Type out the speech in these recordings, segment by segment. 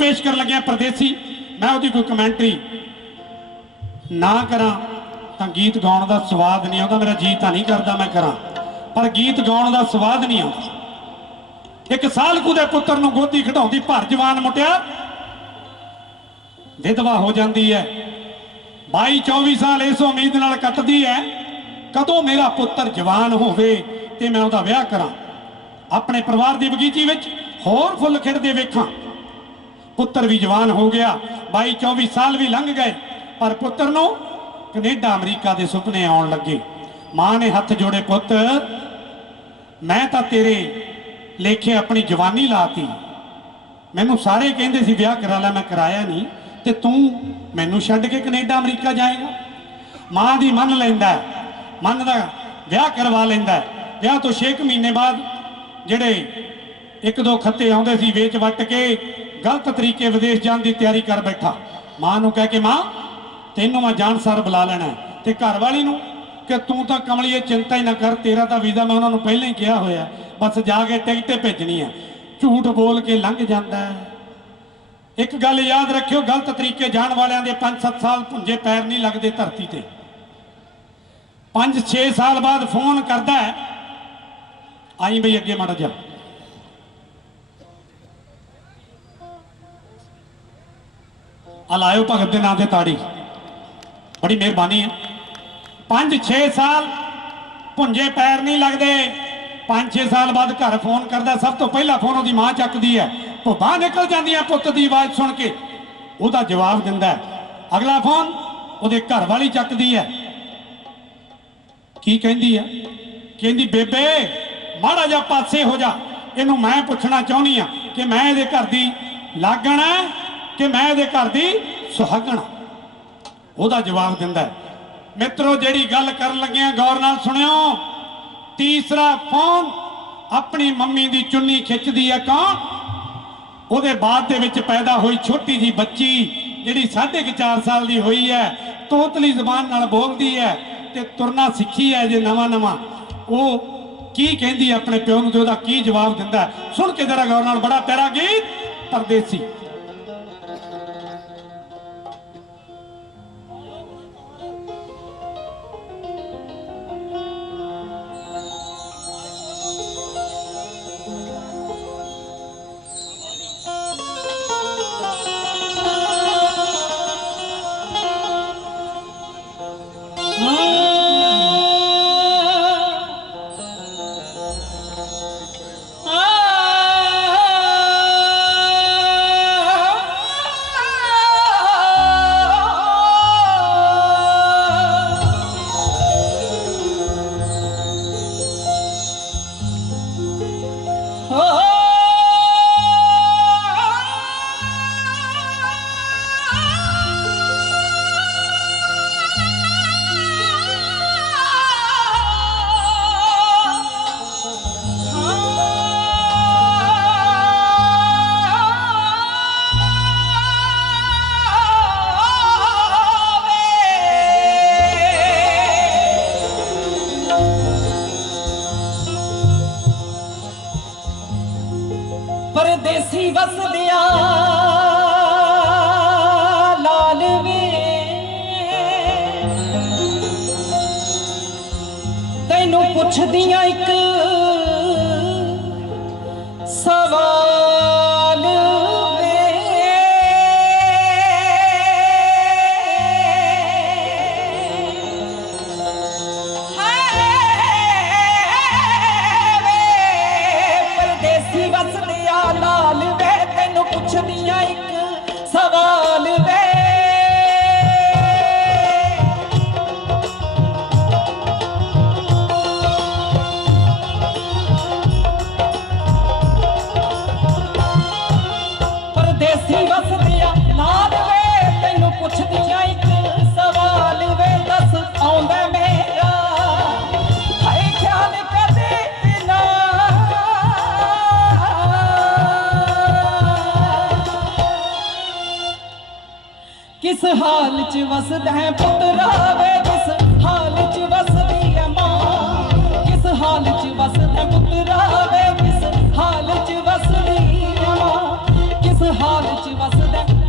ਪੇਸ਼ ਕਰਨ ਲੱਗਿਆ ਪਰਦੇਸੀ। ਮੈਂ ਉਹਦੀ ਕੋਈ ਕਮੈਂਟਰੀ ਨਾ ਕਰਾਂ, ਤਾਂ ਗੀਤ ਗਾਉਣ ਦਾ ਸਵਾਦ ਨਹੀਂ ਆਉਂਦਾ, ਮੇਰਾ ਜੀ ਤਾਂ ਨਹੀਂ ਕਰਦਾ ਮੈਂ ਕਰਾਂ। ਪਰ ਗੀਤ ਗਾਉਣ ਦਾ ਸਵਾਦ ਨਹੀਂ ਆਉਂਦਾ। ਇੱਕ ਸਾਲਕੂ ਦੇ ਪੁੱਤਰ ਨੂੰ ਗੋਦੀ ਖਿਡਾਉਂਦੀ ਭਰ ਜਵਾਨ ਮੁਟਿਆ ਵਿਧਵਾ ਹੋ ਜਾਂਦੀ ਹੈ 22 24 ਸਾਲ ਇਸ ਉਮੀਦ ਨਾਲ ਕੱਟਦੀ ਹੈ ਕਦੋਂ ਮੇਰਾ ਪੁੱਤਰ ਜਵਾਨ ਹੋਵੇ ਤੇ ਮੈਂ ਉਹਦਾ ਵਿਆਹ ਕਰਾਂ। ਆਪਣੇ ਪਰਿਵਾਰ ਦੀ ਬਗੀਚੀ ਵਿੱਚ ਹੋਰ ਫੁੱਲ ਖਿੜਦੇ ਵੇਖਾਂ। ਪੁੱਤਰ ਵੀ ਜਵਾਨ ਹੋ ਗਿਆ 22 24 ਸਾਲ ਵੀ ਲੰਘ ਗਏ, ਪਰ ਪੁੱਤਰ ਨੂੰ ਕੈਨੇਡਾ, ਅਮਰੀਕਾ ਦੇ ਸੁਪਨੇ ਆਉਣ ਲੱਗੇ। ਮਾਂ ਨੇ ਹੱਥ ਜੋੜੇ, ਪੁੱਤ, ਮੈਂ ਤਾਂ ਤੇਰੇ ਲੇਖੇ ਆਪਣੀ ਜਵਾਨੀ ਲਾਤੀ। ਮੈਨੂੰ ਸਾਰੇ ਕਹਿੰਦੇ ਸੀ, ਵਿਆਹ ਕਰਾ ਲੈ, ਮੈਂ ਕਰਾਇਆ ਨਹੀਂ, ਤੇ ਤੂੰ ਮੈਨੂੰ ਛੱਡ ਕੇ ਕੈਨੇਡਾ, ਅਮਰੀਕਾ ਜਾਏਗਾ? ਮਾਂ ਦੀ ਮੰਨ ਲੈਂਦਾ ਮੰਨਦਾ ਵਿਆਹ ਕਰਵਾ ਲੈਂਦਾ ਵਿਆਹ ਤੋਂ 6 ਮਹੀਨੇ ਬਾਅਦ ਜਿਹੜੇ ਇੱਕ ਦੋ ਖੱਤੇ ਆਉਂਦੇ ਸੀ ਵੇਚ ਵੱਟ ਕੇ ਗਲਤ ਤਰੀਕੇ ਵਿਦੇਸ਼ ਜਾਣ ਦੀ ਤਿਆਰੀ ਕਰ ਬੈਠਾ। ਮਾਂ ਨੂੰ ਕਹਿ ਕੇ, ਮਾਂ, ਤੈਨੂੰ ਮੈਂ ਜਾਣਸਾਰ ਬੁਲਾ ਲੈਣਾ ਤੇ ਘਰ ਵਾਲੀ ਨੂੰ ਕਿ ਤੂੰ ਤਾਂ ਕਮਲੀਏ ਚਿੰਤਾ ਹੀ ਨਾ ਕਰ, ਤੇਰਾ ਤਾਂ ਵੀਜ਼ਾ ਮੈਂ ਉਹਨਾਂ ਨੂੰ ਪਹਿਲਾਂ ਹੀ ਕਿਹਾ ਹੋਇਆ ਬਸ ਜਾ ਕੇ ਟਿਕਟੇ ਭੇਜਣੀ ਹੈ। ਝੂਠ ਬੋਲ ਕੇ ਲੰਘ ਜਾਂਦਾ ਇੱਕ ਗੱਲ ਯਾਦ ਰੱਖਿਓ, ਗਲਤ ਤਰੀਕੇ ਜਾਣ ਵਾਲਿਆਂ ਦੇ 5-7 ਸਾਲ ਭੁੰਜੇ ਪੈਰ ਨਹੀਂ ਲੱਗਦੇ ਧਰਤੀ ਤੇ। 5-6 ਸਾਲ ਬਾਅਦ ਫੋਨ ਕਰਦਾ ਆਈ ਬਈ ਅੱਗੇ ਮੜ ਜਾ। ਆ ਲਾਇਓ ਭਗਤ ਦੇ ਨਾਂ ਤੇ ਤਾੜੀ। ਬੜੀ ਮਿਹਰਬਾਨੀ ਹੈ। 5-6 ਸਾਲ ਭੁੰਜੇ ਪੈਰ ਨਹੀਂ ਲੱਗਦੇ। 5-6 ਸਾਲ ਬਾਅਦ ਘਰ ਫੋਨ ਕਰਦਾ। ਸਭ ਤੋਂ ਪਹਿਲਾਂ ਫੋਨ ਉਹਦੀ ਮਾਂ ਚੱਕਦੀ ਹੈ। ਉਹ ਨਿਕਲ ਜਾਂਦੀ ਹੈ ਪੁੱਤ ਦੀ ਆਵਾਜ਼ ਸੁਣ ਕੇ। ਉਹਦਾ ਜਵਾਬ ਦਿੰਦਾ ਅਗਲਾ ਫੋਨ ਉਹਦੇ ਘਰ ਵਾਲੀ ਚੱਕਦੀ ਹੈ। ਕੀ ਕਹਿੰਦੀ ਹੈ? ਕਹਿੰਦੀ, ਬੇਬੇ, ਮਾੜਾ ਜਿਹਾ ਪਾਸੇ ਹੋ ਜਾ। ਇਹਨੂੰ ਮੈਂ ਪੁੱਛਣਾ ਚਾਹੁੰਦੀ ਆ ਕਿ ਮੈਂ ਇਹਦੇ ਘਰ ਦੀ ਲਾਗਣ ਹੈ ਕਿ ਮੈਂ ਇਹਦੇ ਘਰ ਦੀ ਸੁਹਾਗਣ ਉਹਦਾ ਜਵਾਬ ਦਿੰਦਾ ਹੈ, ਮਿੱਤਰੋ, ਜਿਹੜੀ ਗੱਲ ਕਰਨ ਲੱਗਿਆ ਗੌਰ ਨਾਲ ਸੁਣਿਓ, ਤੀਸਰਾ ਫੋਨ ਆਪਣੀ ਮੰਮੀ ਦੀ ਚੁੰਨੀ ਖਿੱਚਦੀ ਹੈ ਕੌਣ? ਉਹਦੇ ਬਾਅਦ ਦੇ ਵਿੱਚ ਪੈਦਾ ਹੋਈ ਛੋਟੀ ਜੀ ਬੱਚੀ, ਜਿਹੜੀ 4.5 ਸਾਲ ਦੀ ਹੋਈ ਹੈ, ਤੋਤਲੀ ਜ਼ਬਾਨ ਨਾਲ ਬੋਲਦੀ ਹੈ ਤੇ ਤੁਰਨਾ ਸਿੱਖੀ ਹੈ ਜੇ ਨਵਾਂ ਨਵਾਂ। ਉਹ ਕੀ ਕਹਿੰਦੀ ਆਪਣੇ ਪਿਓ ਨੂੰ ਤੇ ਉਹਦਾ ਕੀ ਜਵਾਬ ਦਿੰਦਾ ਸੁਣ ਕੇ ਜਰਾ ਗੌਰ ਨਾਲ ਬੜਾ ਪਿਆਰਾ ਗੀਤ, ਪਰਦੇਸੀ। ਪਰਦੇਸੀ ਵਸਦਿਆ ਲਾਲ ਵੇ। ਤੈਨੂੰ ਪੁੱਛਦੀਆਂ ਇੱਕ ਕਿਸ ਹਾਲ ਚ ਵਸਦਾ ਹੈ ਪੁੱਤਰਾ ਵੇ ਕਿਸ ਹਾਲ ਚ ਵਸਦੀ ਹੈ ਮਾਂ। ਕਿਸ ਹਾਲ ਚ ਵਸਦਾ ਹੈ ਪੁੱਤਰਾ ਵੇ ਕਿਸ ਹਾਲ ਚ ਵਸਦੀ ਹੈ ਮਾਂ। ਕਿਸ ਹਾਲ ਚ ਚ ਵਸਦਾ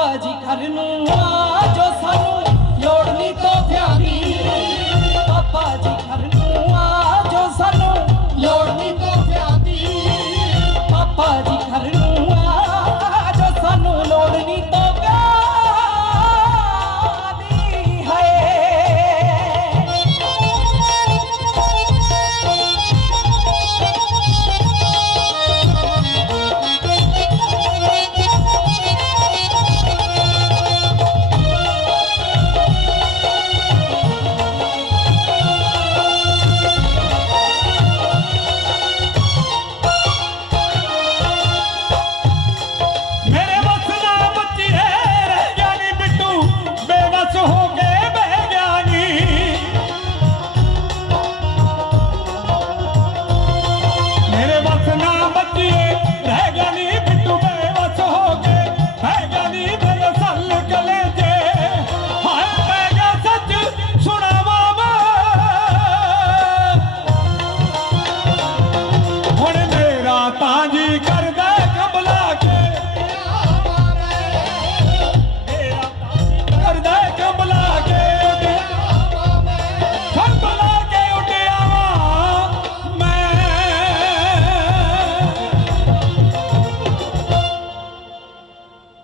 करूं जो सनूी त सारी पापा जी ਆ ਜੋ ਸਾਨੂੰ ਲੋੜ ਨਹੀਂ ਤੋਂ पापा जी